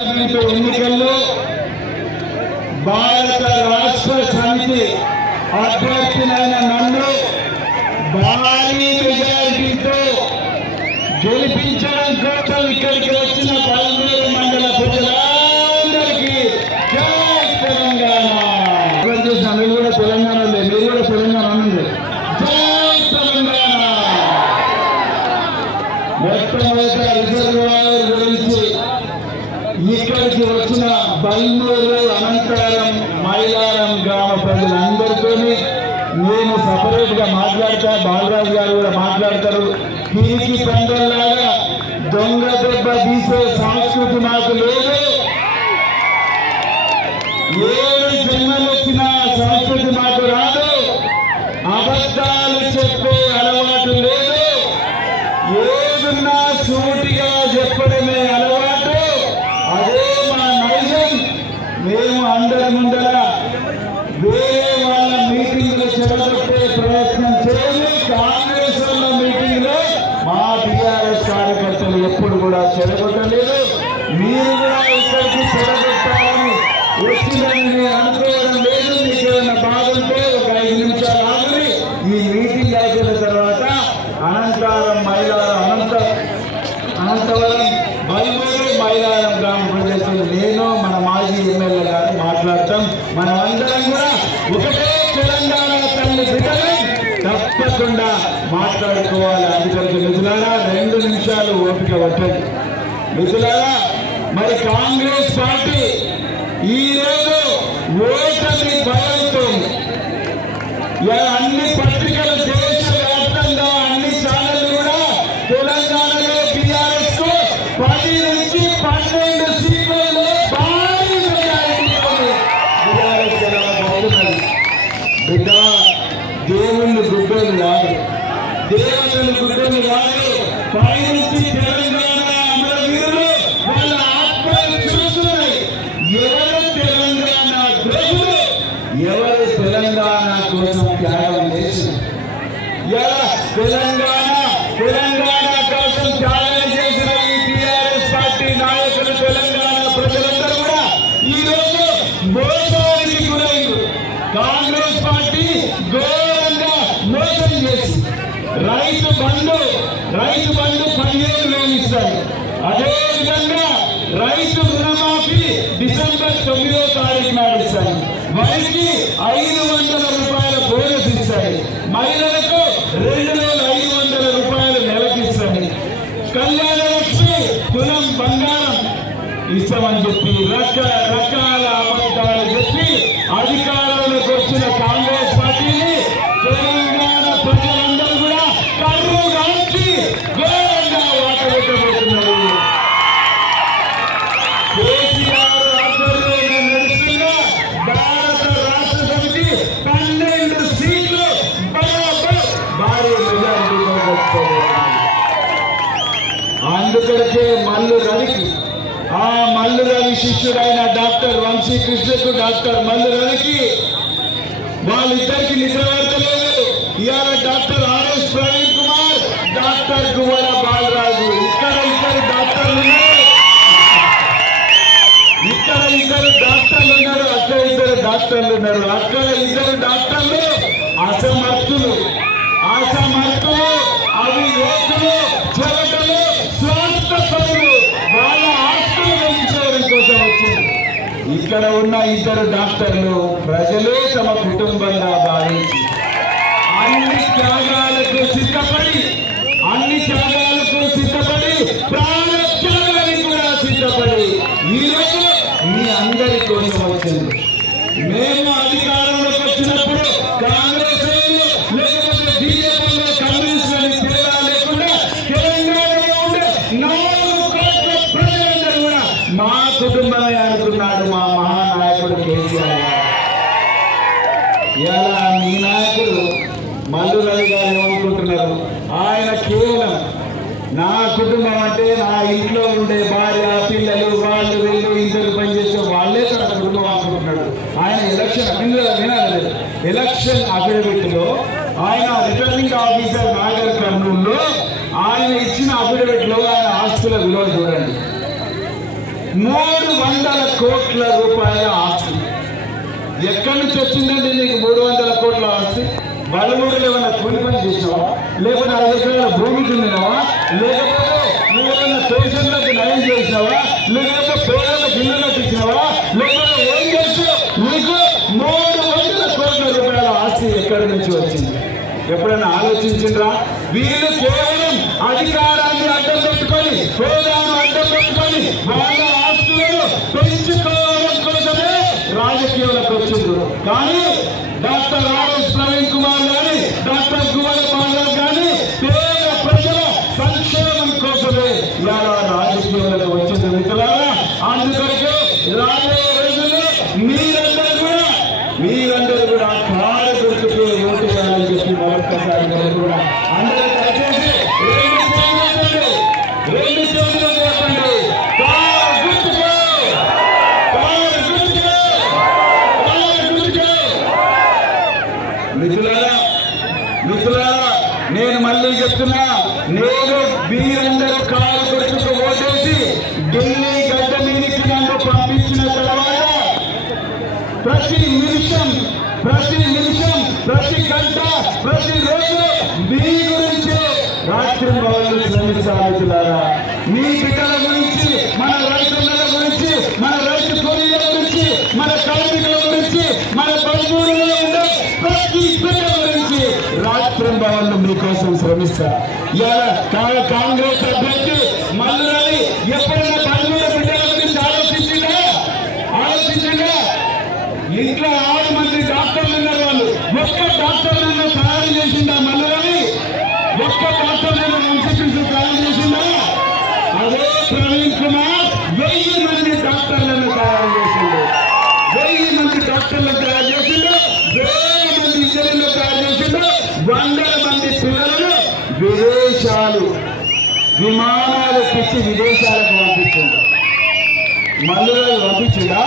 ఎన్నికల్లో భారత రాష్ట్ర సమితి అభ్యర్థినైన నన్ను భారీ మెజారిటీతో గెలిపించడం కోసం ఇక్కడికి వచ్చిన పల్మూరు మండల ప్రజలందరికీ జై తెలంగాణ. మీరు కూడా తెలంగాణ లేదు, మీరు కూడా తెలంగాణ అనండి. జై తెలంగాణ. మొట్టమొదట రిజర్వాయర్ గురించి ఇక్కడికి వచ్చిన బల్మూరు, అనంతరం, మైలారం గ్రామ ప్రజలందరితో నేను సపరేట్ గా మాట్లాడతా. బాలరాజు గారు కూడా మాట్లాడతారు. పిరికి పండుగలాగా దొంగ దెబ్బ తీసే సంస్కృతి మాకు లేదు. 7 జన్మలు వచ్చిన సంస్కృతి మాకు రాదు. అబద్ధాలు చెప్పే అలవాటు లేదు. ఏదున్నా సూటిగా చెప్పడమే అలవాటు. అదే మా నైజం. మేము అందరి ముందర వేరే వాళ్ళ మీటింగ్లు చెడగొట్టే ప్రయత్నం చేయాలి. కాంగ్రెస్ వాళ్ళ మీటింగ్ లో మా టీఆర్ఎస్ కార్యకర్తలు ఎప్పుడు కూడా చెడగొట్టలేదు. మీరు కూడా ఇక్కడికి చెడగొట్టాలని వచ్చిందని నేను అనుకోవడం లేదు. మీకు ఏమైనా బాగుంటే ఒక 5 నిమిషాలు ఆగి ఈ మీటింగ్ అయిపోయిన తర్వాత అనంతరం, మైలారం, అనంతవరం, బల్మూరు, మైలారం గ్రామ ప్రజలతో నేను మన మాజీ ఎమ్మెల్యే గారు మాట్లాడతాం. మనం అందరం కూడా ఒకటే తెలంగాణ తల్లి బిడ్డలు తప్పకుండా మాట్లాడుకోవాలి. అందుకని మిత్రులారా 2 నిమిషాలు ఓపిక పట్టండి. మిత్రులారా, మరి కాంగ్రెస్ పార్టీ ఈరోజు ఓటమి భయంతో అన్ని పత్రికలు దేశవ్యాప్తంగా అన్ని ఛానళ్లు కూడా తెలంగాణలో టీఆర్ఎస్ కు 10 నుంచి 12 సీట్లలో భారీ మెజారిటీతో టీఆర్ఎస్ గెలవబోతున్నది. బిడ్డ, దేవుళ్ళు గుడ్డలు కాదు, దేవతలు గుడ్డలు కాదు. పైనుంచి తెలంగాణ అమరవీరులు వాళ్ళ ఆత్మలు చూస్తున్నాయి. ఎవరు తెలంగాణ ద్రోహులు, ఎవరు తెలంగాణ కోసం త్యాగం చేసిన, తెలంగాణ కోసం త్యాగం చేసిన ఈ టీఆర్ఎస్ పార్టీ నాయకులు, తెలంగాణ ప్రజలందరూ కూడా ఈ రోజు మోసానికి గురైంది. కాంగ్రెస్ పార్టీ ఘోరంగా మోసం చేసి రైతు బంధు 15,000 ఇస్తారు. అదేవిధంగా రైతు రుణమాఫీ డిసెంబర్ 9వ తారీఖు నాడు ఇస్తారు. వారికి 500 రూపాయల బోనస్ ఇస్తారు. మహిళలకు 2,500 రూపాయలు నెలకిస్తారు. కళ్యాణ లక్ష్మి తులం బంగారం ఇస్తామని చెప్పి రకరకాల అబద్ధాలు చెప్పి అధికారంలోకి వచ్చిన కాంగ్రెస్ పార్టీని తెలంగాణ ప్రజలందరూ కూడా కర్రు కాల్చి ఘోరంగా వాటబెట్టబోతున్నారు. కేసీఆర్ ఆధ్వర్యంలో నడుస్తున్న భారత రాష్ట్ర సమితి 12 సీట్లు భారీ మెజారిటీతో. అందుకొరకే మల్లు రవికి, ఆ మల్లు రవి శిష్యుడైన డాక్టర్ వంశీకృష్ణకు, డాక్టర్ మల్లు రవికి వాళ్ళిద్దరికి నిద్రవర్తలేదు. ఇవాళ doctor RS Praveen Kumar, doctor Guvvala Balaraju, ఇక్కడ ఇద్దరు డాక్టర్లు ఉన్నారు. ఇక్కడ ఇద్దరు డాక్టర్లు ఉన్నారు, అక్కడ ఇద్దరు డాక్టర్లు ఉన్నారు. అక్కడ ఇద్దరు డాక్టర్లు అసమర్థులు, అవివేకులు, చెవటలు, స్వార్థపరులు. వాళ్ళ ఆస్తులు పెంచుకోవడం కోసం వచ్చింది. ఇక్కడ ఉన్న ఇద్దరు డాక్టర్లు ప్రజలే తమ కుటుంబంగా భావించి అన్ని త్యాగాలకు సిద్ధపడి ప్రాణత్యాగానికి కూడా సిద్ధపడి ఈరోజు మీ అందరి కోసం వచ్చింది. మేము అధికారంలోకి వచ్చినప్పుడు కాంగ్రెస్ లేకపోతే బీజేపీలో కమ్యూనిస్టులని తేడా లేకుండా తెలంగాణలో ఉండే 4 కోట్ల ప్రజలందరూ కూడా మా కుటుంబమే అనుకున్నాడు మా మహానాయకుడు కేసీఆర్. ఇలా మీ నాయకుడు మల్లు రవి గారు ఏమనుకుంటున్నారు? ఆయన కేవలం నా కుటుంబం అంటే నా ఇంట్లో ఉండే భార్య, పిల్లలు, వాళ్ళు వీళ్ళు ఇద్దరు పనిచేసే వాళ్ళే తన కుటుంబం అనుకుంటున్నాడు. ఆయన ఎలక్షన్ అఫిడవిట్ లో ఆయన రిటర్నింగ్ ఆఫీసర్ నాగర్ కర్నూలులో ఆయన ఇచ్చిన అఫిడవిట్ లో ఆయన ఆస్తుల విలువ చూడండి. 3 300 కోట్ల రూపాయల ఆస్తి. ఎక్కడి నుంచి వచ్చిందండి నీకు 300 కోట్ల ఆస్తి? బలమూరులు ఏమన్నా కూలి పని చేసినావా? లేకపోతే 5 ఎకరాల భూమి దున్నినావా? లేకపోతే నువ్వేమన్నా పేషెంట్లకు నయం చేసినావా? లేకపోతే పేదలకు ఇల్లు కట్టించినావా? లేకపోతే ఏం చేసావు? నీకు 300 కోట్ల రూపాయల ఆస్తి ఎక్కడి నుంచి వచ్చింది? ఎప్పుడైనా ఆలోచించిండ్రా? వీళ్ళు కేవలం అధికారాన్ని అడ్డం పెట్టుకొని, హోదాను అడ్డం పెట్టుకొని వాళ్ళ ఆస్తులను పెంచుకోవడం కోసమే రాజకీయాలకు వచ్చిండ్రు. కానీ డాక్టర్ ఆర్ఎస్ ప్రవీణ్ కుమార్ గాని, డాక్టర్ కుమార్ పాల్వార్ గాని పేద ప్రజల సంక్షేమం కోసమే ఇలా రాజకీయాలకు వచ్చింది మిత్రులారా. అందుకొరకే రాబోయే రోజుల్లో మీరందరూ కూడా కారు గుర్తుకు ఓటు వేయాలని చెప్పి మరొకసారి కూడా అందరూ దయచేసి 2 చేతులు చెప్పండి. కారు గుర్తుకు, కారు గుర్తుకు, కారు గుర్తుకు. మిత్రులారా నేను మళ్ళీ చెప్తున్నా, నేను మీరందరూ కారు గుర్తుకు ఓటేసి ఢిల్లీ గడ్డ మీదకి నన్ను పంపించిన తర్వాత ప్రతి నిమిషం, ప్రతి గంట, ప్రతిరోజు మీ గురించి రాత్రి మొదలు శ్రమిస్తారా? మీ బిడ్డల గురించి, మన రైతుల గురించి, మన రైతు కూలీల గురించి, మన కార్మికుల గురించి, మన బంధువులలో ఉండే ప్రతి బిడ్డ గురించి రాత్రి భవన్లు మీకోసం శ్రమిస్తా. కాంగ్రెస్ అభ్యర్థి మల్లురావి ఎప్పుడైనా బంధువుల బిడ్డల గురించి ఆలోచించిందా? ఇంట్లో 6 మంది డాక్టర్లు ఉన్నారు. వాళ్ళు ఒక్క డాక్టర్లను తయారు చేసిందా మల్లురావి? ఒక్క డాక్టర్లను వంశకృష్ణ తయారు చేసిందా? అదే ప్రవీణ్ కుమార్ 1000 మంది డాక్టర్లను తయారు చేసిండు. 1000 మంది డాక్టర్లను తయారు చేసిండు. 1000 మంది ఇంజనీర్లు తయారు చేసిండు. 100 మంది పిల్లలను విమానాలు పెట్టి విదేశాలకు పంపించిండు. మల్లురావి పంపించిందా?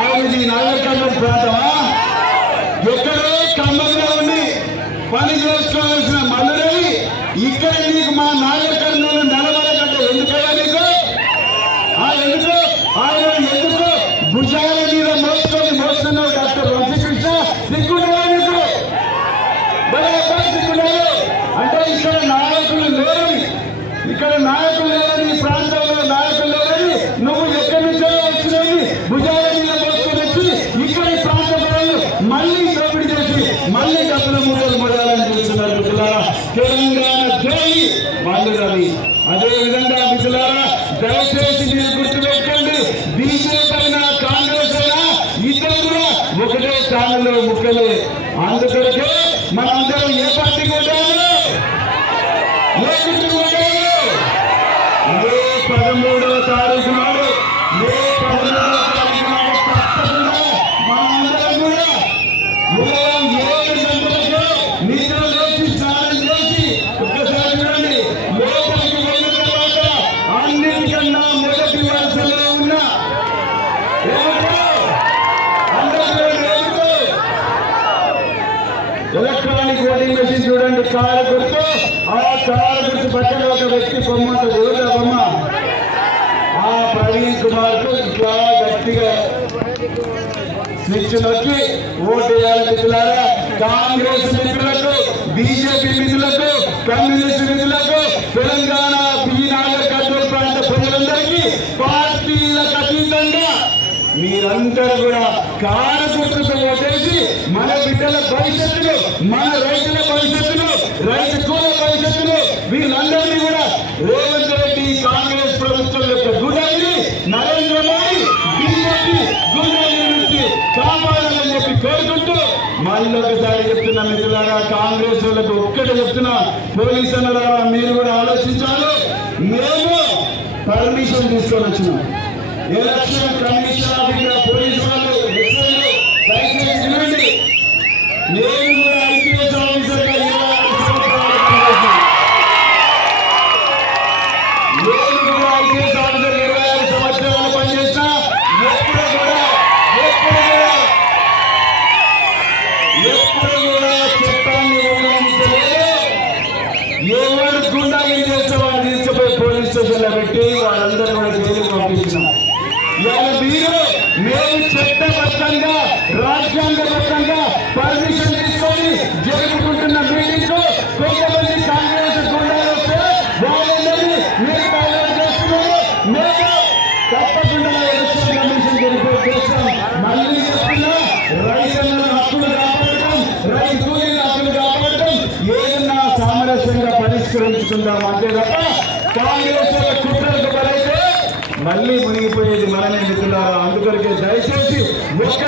ఆమెది నాగరికర్నూలు ప్రాంతమా? ఎక్కడో ఖమ్మంలో ఉండి పని చేసుకోవాల్సిన మల్లురావి ఇక్కడ నీకు మా నాగరికర్నూలు నిలబడకంటే ఎందుకయ్యా నీకు? ఎందుకు భుజాల మీద మోస్తున్నావు డాక్టర్ వంశకృష్ణ? సిగ్గుండవా నీకు? సిగ్గుండాలి అంటే ఇక్కడ నాయకులు లేరని, ఈ ప్రాంతంలో నాయకులు లేరని నువ్వు ఎక్కడి నుంచో వచ్చినవి భుజాల మీద మోసుకొని వచ్చి ఇక్కడ ఈ ప్రాంత ప్రజలు మళ్ళీ దోపిడీ చేసి మళ్ళీ డబ్బుల మూడాలని చూస్తున్నారు మిత్రులారా. తెలంగాణ జై మల్లురావి. అదేవిధంగా మిత్రులారా దయచేసి మీరు గుర్తుపెట్టుకోండి, బీజేపీ అయినా కాంగ్రెస్ అయినా ఇద్దరు కూడా ఒకటే స్థానంలో ముక్కలే. అందుకొరకే మనందరం ఏ పార్టీకి ఉంటాము? ఏ గుర్తుకు ఉంటాము? మే 13వ తారీఖు నాడు తప్పకుండా మనందరం కూడా ఉదయం 7 గంటలకు నిద్ర లేచి స్నానం చేసి ఒక్కసారి చూడండి, లోపలికి వెళ్ళిన తర్వాత అన్నిటికన్నా మొదటి వరుసలో ఉన్న ఎలక్ట్రానిక్ ఓటింగ్ మెషిన్ చూడండి, కారు గుర్తు. ఆ కారు గుర్తు పక్కన ఒక వ్యక్తి బొమ్మ దేవుడు బొమ్మ. ఆ ప్రవీణ్ కుమార్ కు ఇట్లా గట్టిగా స్విచ్ నొక్కి ఓటు వేయాలి మిత్రులారా. కాంగ్రెస్ మిత్రులకు, బీజేపీ మిత్రులకు, కమ్యూనిస్ట్ మిత్రులకు, తెలంగాణ నాగరికర్నూలు ప్రాంత ప్రజలందరికీ పార్టీలకు అతీతంగా మీరందరూ కూడా కారు గుర్తుకు ఓటేసి మన బిడ్డల భవిష్యత్తును, మన రైతుల భవిష్యత్తును, రైతు కూల భవిష్యత్తును వీళ్ళందరినీ కూడా రేవంత్ రెడ్డి కాంగ్రెస్ ప్రభుత్వం యొక్క గుండాన్ని, నరేంద్ర మోడీ బీజేపీ గుండాన్ని నుంచి కాపాడాలని చెప్పి కోరుకుంటూ మళ్ళీ ఒకసారి చెప్తున్నా మిత్రులారా, కాంగ్రెస్ వాళ్ళకు ఒక్కటే చెప్తున్నా, పోలీసు అన్నారా మీరు కూడా ఆలోచించాలి. మేము పర్మిషన్ తీసుకొని వచ్చినాం. ఎలక్షన్ కమిషన్ ఆఫీసర్ పోలీసు వాళ్ళు దయచేసి వినండి. నేను కూడా ఐపీఎస్ ఆఫీసర్ గా 26 సంవత్సరాలు పనిచేశాను. నేను కూడా ఐపీఎస్ ఆఫీసర్ 26 సంవత్సరాలు పనిచేసినా ఎప్పుడు కూడా చట్టాన్ని ఉల్లంఘించలేదు. ఎవరు గుండాగిరి చేస్తే వాళ్ళు తీసుకుపోయి పోలీస్ స్టేషన్ లో పెట్టి వాళ్ళందరూ కూడా కోసం మళ్ళీ చెప్తున్నా, రైతుల హక్కులు కాపాడటం, రైతు కూలీల హక్కులు కాపాడటం ఏదన్నా సామరస్యంగా పరిష్కరించుకుందాం అంతే తప్ప కాంగ్రెస్ కుట్రలకు బలైతే మళ్ళీ మునిగిపోయేది మనమే మిత్రులారా. అందుకొరకే దయచేసి ఒక్క